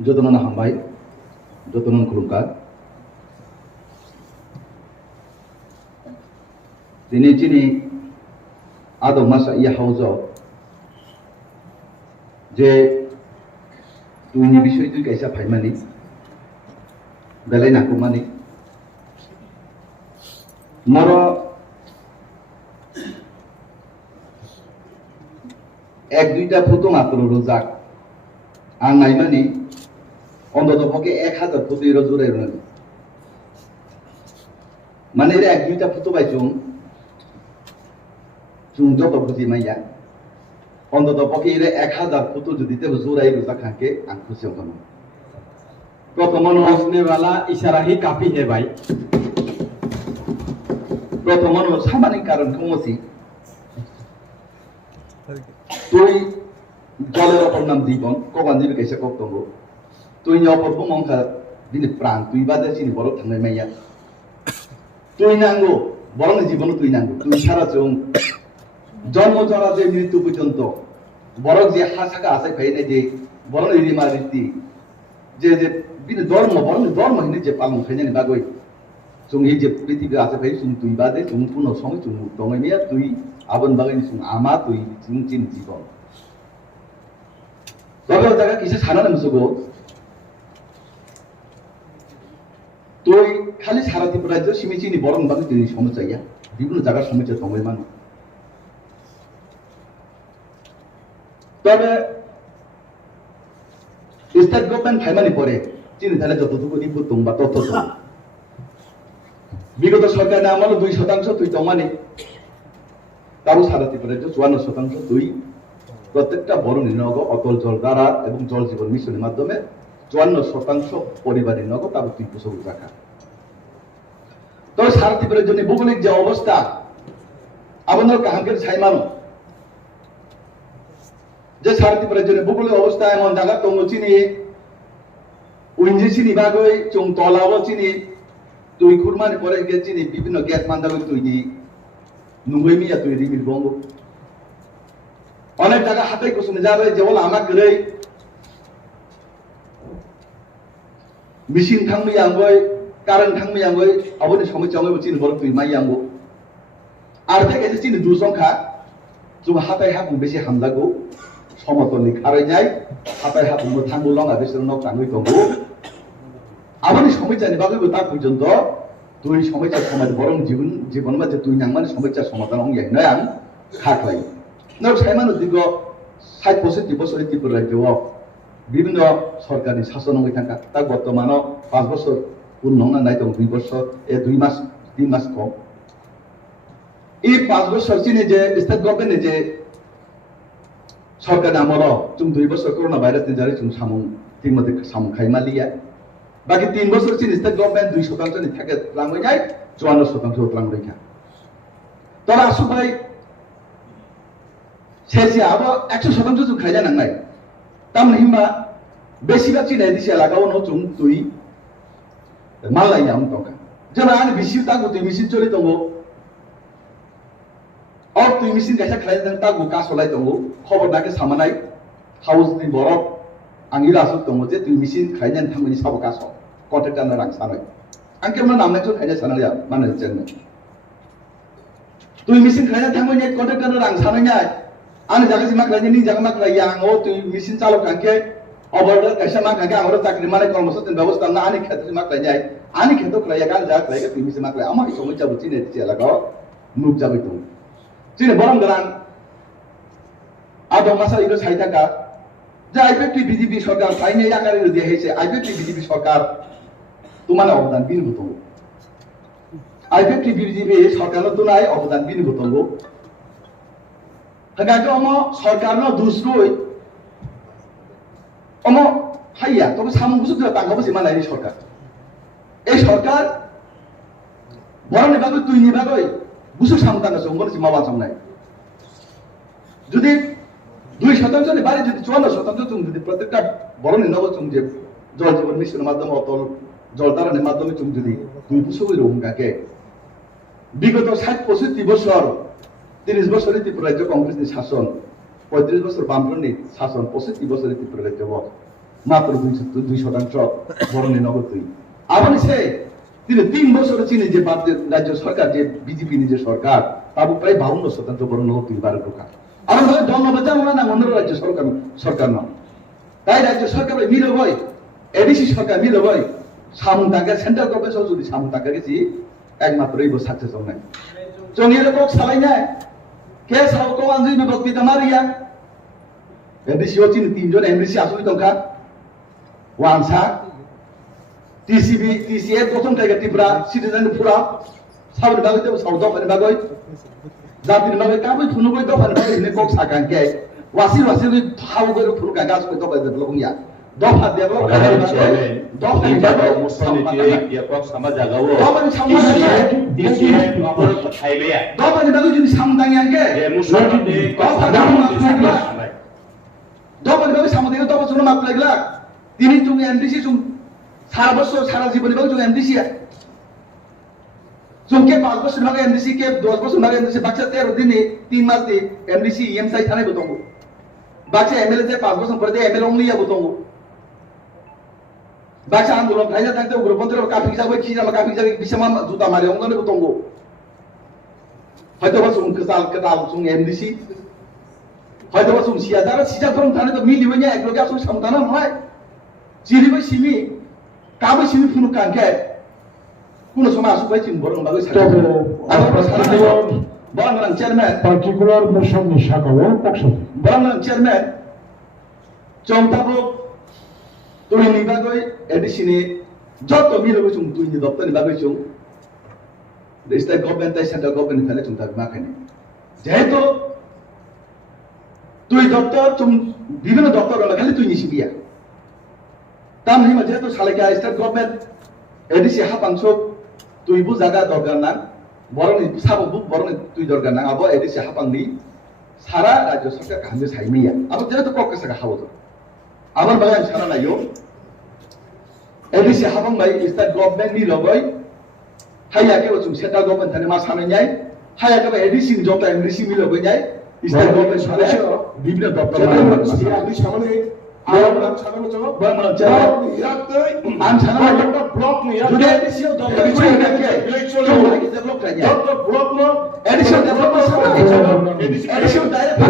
Jotonan hambai, jotonan kulungkat. Ini ada masa ia hauzo. Je tuh ini bisa itu kaisa paimani, belai nak kumani. Moro এক দুইটা photo মাত্র রোজাক আর নাই মানে অন্তত পক্ষে 1000 ফটো এর জোরে মানে এক দুইটা ফটো পাইছুম চুং যত খুশি মাইয়া অন্তত পক্ষে এর 1000 ফটো যদি তে জোরাই রোজা খাকে আন খুশি হতাম প্রথম रोजने वाला इशारा ही काफी है भाई। প্রথম সামাজিক কারণ কমছি তুই জলের অপর নাম জীবন কখন দিবি কাইসা কক্তব্য তুই অপর মংখা দিনে প্রাণ তুই বাদে চিনি বড় থাঙ্গাই মাইয়া তুই নাঙ্গো বরং জীবন তুই নাঙ্গো তুই সারা চং জন্ম জরা যে মৃত্যু পর্যন্ত বরং যে হাসাকা আছে খাইনে যে বরং রিমা রীতি যে যে বিনে ধর্ম বরং ধর্ম হিনে যে পালন খাইনে বাগই চং এই যে পৃথিবী আছে ভাই চুং তুই বাদে চুং পুনঃ সময় চুং দঙাই মিয়া তুই আবন বাগানি চুং আমা তুই চুং চিন জীবন তবে জায়গা কিসে সারা নামছগো তুই খালি সারা ত্রিপুরা রাজ্য সিমিচিনি বরং বাকি তুই সমস্যা ইয়া বিভিন্ন জায়গার সমস্যা দঙাই মানুষ তবে স্টেট গভর্নমেন্ট ফাইমানি পরে চিনি তাহলে যতটুকু রিপোর্ট দং বা তথ্য দং বিগত সরকার আমলে 2% তুই দমানি তাও সারা ত্রিপুরা রাজ্য 54% তুই প্রত্যেকটা বড় নির্ণয় অটল জল দ্বারা এবং জল জীবন মিশনের মাধ্যমে 54% পরিবারের নগদ তারপর তুই পোষক রাখা তবে সারা ত্রিপুরার জন্য ভৌগোলিক যে অবস্থা আপনার কাহাঙ্কের ছাইমানো যে সারা ত্রিপুরার জন্য ভৌগোলিক অবস্থা এমন জায়গা তঙ্গ চিনি উইঞ্জি চিনি বাগই চং তলাও চিনি তুই খুরমানি পরে গে চিনি বিভিন্ন গ্যাস মান্দাবই তুই নুঙ্গই মিয়া তুই রিমির বঙ্গ অনেক জায়গা হাতে কুসুমে যাবে যেমন আমার গেলে মেশিন থাকমি আঙ্গই কারেন্ট থাকমি আঙ্গই অবনি সমস্যা আঙ্গই চিনি বড় তুই মাই আঙ্গো আর থেকে যে চিনি দুসংখ্যা তুমি হাতায় হাবুং বেশি হামলাগো সমতলনি খারাই যায় হাতায় হাবুং থাঙ্গু লঙ্গা বেশি নক টাঙ্গই দঙ্গো আবনি সমস্যানি বাগৈবো তা পর্যন্ত তুই সমস্যার সমাজ বরং জীবন মাঝে তুই নাংমানি সমস্যার সমাধান অঙ্গাই নয় আং খাটলাই নয় সাইমানো দীর্ঘ 60-65 বছরের ত্রিপুরা রাজ্যও বিভিন্ন সরকারি শাসন হয়ে থাকা তার বর্তমানও 5 বছর পূর্ণ নাই দং 2 বছর 2 মাস 3 মাস কম এই 5 বছর চিনি যে স্টেট গভর্নমেন্টে যে সরকারি আমল চুম 2 বছর করোনা ভাইরাস নিজারে চুম সামুং ঠিক মতে সামুং খাইমালিয়া বাকি 3 বছর চিনি স্টেট গভর্নমেন্ট 2% নি থাকে লাঙ্গই যায় 54% লাঙ্গই খা তোরা আসু ভাই শেষে আবার 100% চুম খাইজা নাংনাই তাম হিমা বেশিরভাগ চিনি দিছে লাগাও ন চুম তুই মালাই আম তকা যেমন আনি বেশি তাগো তুই মেশিন চলে দঙ্গো আর তুই মেশিন গাইসা খাইজা দাং তাগো কাসলাই দঙ্গো খবর নাকে সামানাই হাউস দি বরফ आंनि रासुक दङ जे तुइ मेसिन खायनान थांनि साबो कासो कन्ट्रेक्टर रां सानाय आं केमन नामनाय जो खायना सानाया माने जेन तुइ मेसिन खायना थांनि कन्ट्रेक्टर रां सानाय आं जागासि मा खायनि नि जागा मा खाया आं ओ तुइ मेसिन चालक कांके अबर्डर कैसा मा कांके आंरो चाकरि माने कर्मचारी व्यवस्था ना आनि क्षेत्र मा खायनाय आनि क्षेत्र खाया गाल जा खाया तुइ मेसिन मा खाया आमा समस्या बुझि ने दिया लगाओ नुक जाबै तुइ चिने बरम गरान आदो मासा इरो साइताका যে আইপিএফটি বিজেপি সরকার সাইনে আকারে দিয়ে হয়েছে আইপিএফটি বিজেপি সরকার তোমার অবদান বিনিভূত আইপিএফটি বিজেপি সরকারের তুলনায় অবদান বিনিভূত হাগাকে অম সরকারের দুসরুই অম হাইয়া তবে সামুং বুঝু তাঙ্গাবো সীমা নাই সরকার এই সরকার বড় নিবাগৈ তুই নিবাগৈ বুঝু সামতাঙ্গা সঙ্গন সীমা বাঁচাও নাই যদি 2% নি বাড়ি যদি 54% তুমি যদি প্রত্যেকটা বড় নিনব তুমি যে জল জীবন মিশনের মাধ্যমে অতল জল ধারণের মাধ্যমে তুমি যদি 2 বছর রকম কাকে বিগত 60-65 বছর 30 বছরের ত্রিপুরা রাজ্য কংগ্রেসের শাসন 35 বছর বামফ্রন্টনি শাসন 65 বছরের ত্রিপুরা রাজ্য মাত্র 2% বরণে নগদ তুই আবার সে তিনি 3 বছরে চীনে যে রাজ্য সরকার যে বিজেপি নিজে সরকার তার প্রায় 52% বরণ নগদ তুই বারে ঢোকা আমার ভাই ধন্যবাদ জানো না অন্য রাজ্য সরকার না তাই রাজ্য সরকার মিলে ভাই এডিসি সরকার মিলে ভাই সামুন টাকা সেন্ট্রাল গভর্নমেন্ট যদি সামুন টাকা গেছি একমাত্র এই সাকসেস নাই চঙিয়ে লোক সালাই নাই কে সাও কো আনজি বক্তৃতা মারিয়া এডিসি হচ্ছে 3 জন এমডিসি আসলে টঙ্কা ওয়ানসা টিসিএ প্রথম থেকে ত্রিপুরা সিটিজেন পুরা সাউথ বাগৈ তো সাউথ অফ বাগৈ জাতির বাগৈ কাবৈ ফুনুগৈ দফান বাগৈ নে কক সাকান কে ওয়াসি থাও গৈ ফুনুকা গাছ গৈ দফাই দে লগিয়া দফা দেবলো দফা দেবলো মুসলিম ya kok sama jagawo দফা সামনে DCA apa Thailand দফা বাগৈ যদি সামদাঙ্গিয়া কে ya muslim di দফা বাগৈ সামনে দফা শুনো মাপ লাগলা তিনি তুমি এমডিসি সারা বছর সারা জীবনে বাগৈ তুমি এমডিসি जोंके 5 বছর ভাগে এমডিসি কে 10 বছর ভাগে এমডিসি বাচ্চা 13 দিনে 3 মাস দি এমডিসি এমসাই থানায় বতঙ্গো বাচ্চা এমএলএ তে 5 বছর পরে এমএলএ অনলি বতঙ্গো বাচ্চা আন্দোলন খাইনা থাকতে উগ্রপন্থীর কাফি যাবে কি জামা কাফি যাবে বিশামা জুতা মারে অঙ্গনে বতঙ্গো হয়তো বা সুম কেতাল সুম এমডিসি হয়তো বা সুম সিয়াদারা সিজাফরম থানে তো মিলি হইয়া একলগে আসলে সামতানা নয় জিরিবই সিমি কাবই সিমি ফুনু কাঙ্কে কোন সময় আসুক ভাই চিনবো না বাগৈ সারা বরাং chairman particular motion ni shakawo paksa বরাং চেয়ারম্যান চমতাবো তুই নি বাগৈ এডিসিনি যত মিলে বসুম তুই নি দপ্তর বাগৈ চুম স্টেট গভর্নমেন্ট তাই সেন্ট্রাল গভর্নমেন্ট ফেলে চুম তাক মাখানে যেহেতু তুই দপ্তর চুম বিভিন্ন দপ্তর খালি তুই নিছি বিয়া তাম হিমা যেহেতু সালেকা স্টেট গভর্নমেন্ট এডিসি হাপাংসক তুইবো জায়গা দরকার না বরং সাবো বরং তুই দরকার না আবো এডিসি হাপাংনি সারা রাজ্য সরকার কামে সাইমিয়া আবার যেহেতু প্রকাশ থাকা হাবো আবার বাগান সারা নাইও এডিসি হাপাং ভাই স্টেট গভর্নমেন্ট নি লগই হাইয়া কে বসুম সেন্ট্রাল গভর্নমেন্ট থানে মা সামনে যাই হাইয়া কে এডিসি নি জবটা এমডিসি মি লগই যাই স্টেট গভর্নমেন্ট সামনে বিভিন্ন দপ্তর আপনি সামনে আরাম সামনে চলো বরাং চেয়ারম্যান ইয়াতে আম সারা একটা ব্লক নি যদি এডিসি দপ্তর কিছু না কে চৌকি ডেভেলপ করা যায় একটা ব্লক নো এডিসি ডেভেলপমেন্ট সারা এডিসি ডাইরেক্ট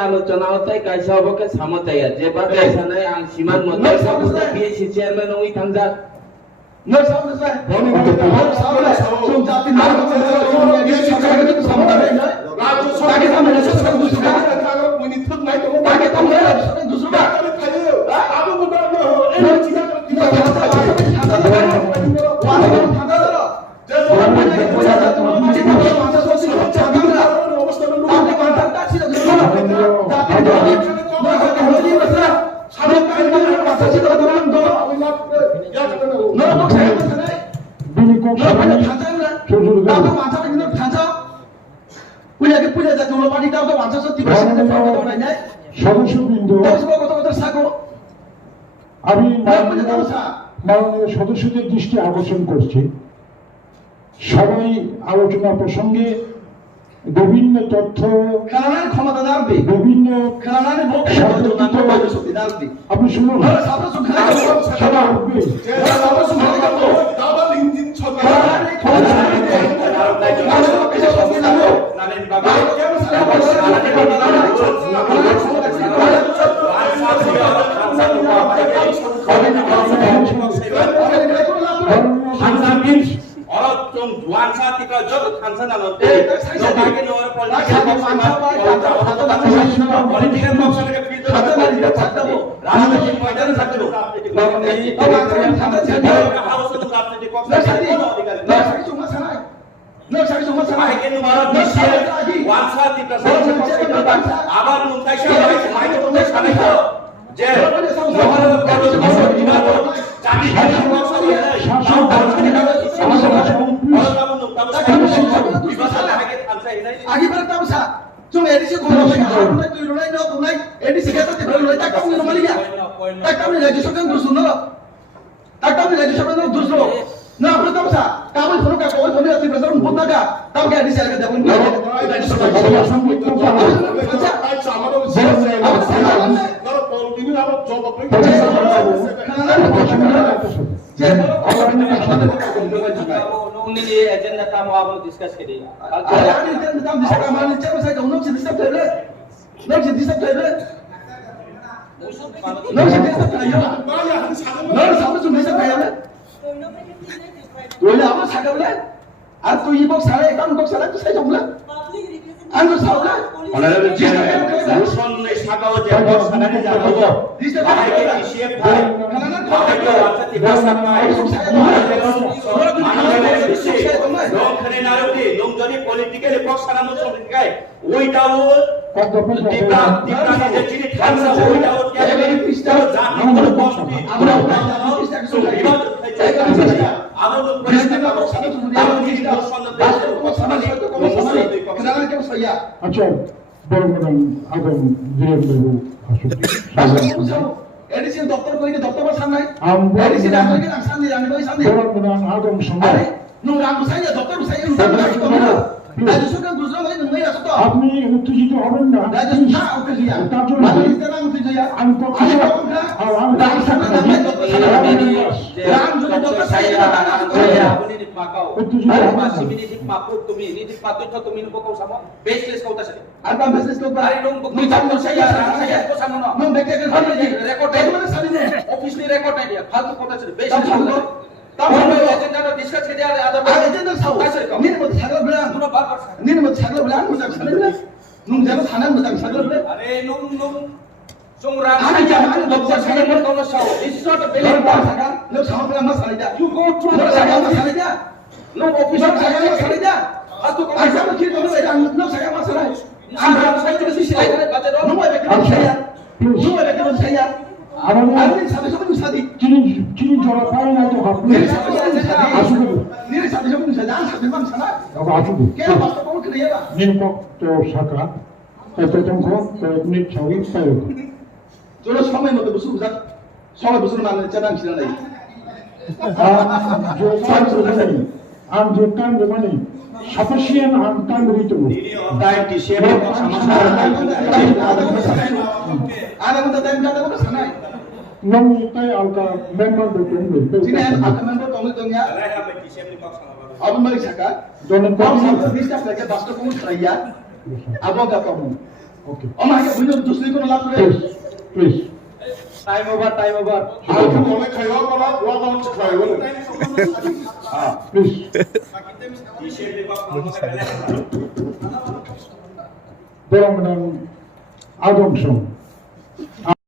आलोचना होता है कैसा हो के समझ आया जे बात ऐसा नहीं आंग सीमान मत पीएससी चेयरमैन होई थंजा न सामने से सामने तुम जाति नाम ये सरकार के तो समझ रहे हैं राज्य ताकि हम दूसरा कोई थक नहीं तो ताकि तुम दूसरा आप बता दो ए चीज সদস্যবৃন্দ আমি মাননীয় সদস্যদের দৃষ্টি আকর্ষণ করছি সবাই আলোচনা প্রসঙ্গে বিভিন্ন তথ্য বিভিন্ন আপনি শুনুন সবাই উঠবে haike numara DCF wangsa tiprasa abar nungkaisa haike tumai sanai ko je mohar kodo kodo dimato jani hari wangsa आगे बढ़ता हूँ सा जो एडीसी को लोग हैं तो इन्होंने ना कुनाई एडीसी कहता है फिर लोग तक कम नहीं मिलेगा तक कम नहीं लगी सकते दूसरों ना तक कम नहीं लगी सकते दूसरों ना अपने तब सा कामल फरों का कोई फरों ऐसी प्रसन्न होता का तब क्या एडीसी आगे जब उनको ini agenda tamu abang discuss ke dia. ada ni kita tahu bisa kamar ni cakap saya nak sih disap terle nak sih disap terle nak sih disap terle nak sama tu disap terle boleh apa cakap boleh atau ibu saya kan ibu saya tu saya jawab anu saya honorable chairman muson ne sagao je box sanane jagawo haike DCF hai haike wangsa tiprasa long khane naruti long jodi political box sanamo somkai oitao tipra je chini thamsa oitao kya pista jani ko box ti amra amra পরিস্থিতি আচ্ছা বড় madam আগাম ধীরেন বাবু আসুন ADC दफ्तर कोई दफ्तर पर सामने हम एडीसी डाक्टर के नाम सामने जाने कोई सामने বড় ম্যাডাম আগাম সময় अरे नु राम साईं दफ्तर साईं नु राजस्व का दूसरा भाई नहीं आ सकता আপনি উত্তেজিত হবেন না राजस्व ना उठे लिया তার জন্য मानो इस तरह उठे लिया আমি তো আমি আমি राम सामने राम जो दफ्तर साईं Ini dipakau. উত্তেজিত হবেন Masih না। ini dipakau tumi, ini dipatut to tumi nuko kau sama. Baseless kau tasari. आता बिजनेस के ऊपर Hari nung bukti kamu saya kau sama no. नु देखे के Record एक मैंने साली ने office ni record dia. Faltu kau tasari. तब Baseless हम kau. लोग Tahu lo agenda no discuss ke dia ada आज एजेंडा साउ नीन मत सागर बिलान Nuno bar. नीन मत सागर बिलान मुझे साले ने नु जब थाना मुझे सागर बिलान Are nung Sungrang Ani saja jangan dokter dokter saya saya pun kau saw. This is not a Lo valid tak part. sagar lo sama dengan masalah dia You go through lo the sagar saga masalah dia No office lo sagar masalah dia Satu kau Asal mungkin lo ada lo sagar masalah Sungrang saya tidak sisi lain baca dong. nu ada kita saya nu ada kita saya আমাদের Ani sampai sampai nu sadi চিনি চিনি জড়া পাই না তো আপনি Ni sampai sampai sadi আসুন Ni sampai sampai nu sadi sampai sampai sana আসুন Kaya basta kau kena ya নিম্পক তো শাখা এত তঙ্ক তো নিট ছাউই পাইও Jodoh সময় মতো বসু বুঝা সময় বসু মানে চানাং ছিল নাই যে টাইম মানে আম যে টাইম মানে সাফিসিয়েন্ট আম টাইম হইতো ini otai DCF box sama Ada mata time kata bukan sana নম তাই আলকা মেম্বার বেতন Sini বেতন akan member kami tu ya DCF box sama Abang balik saka দলের Kau কর্মী sampai di sini lagi basta kau kerja Abang tak kamu okay Om hanya punya dusri kau nak tu please please Time over, time over. Please DCF box sama বড় madam আদম song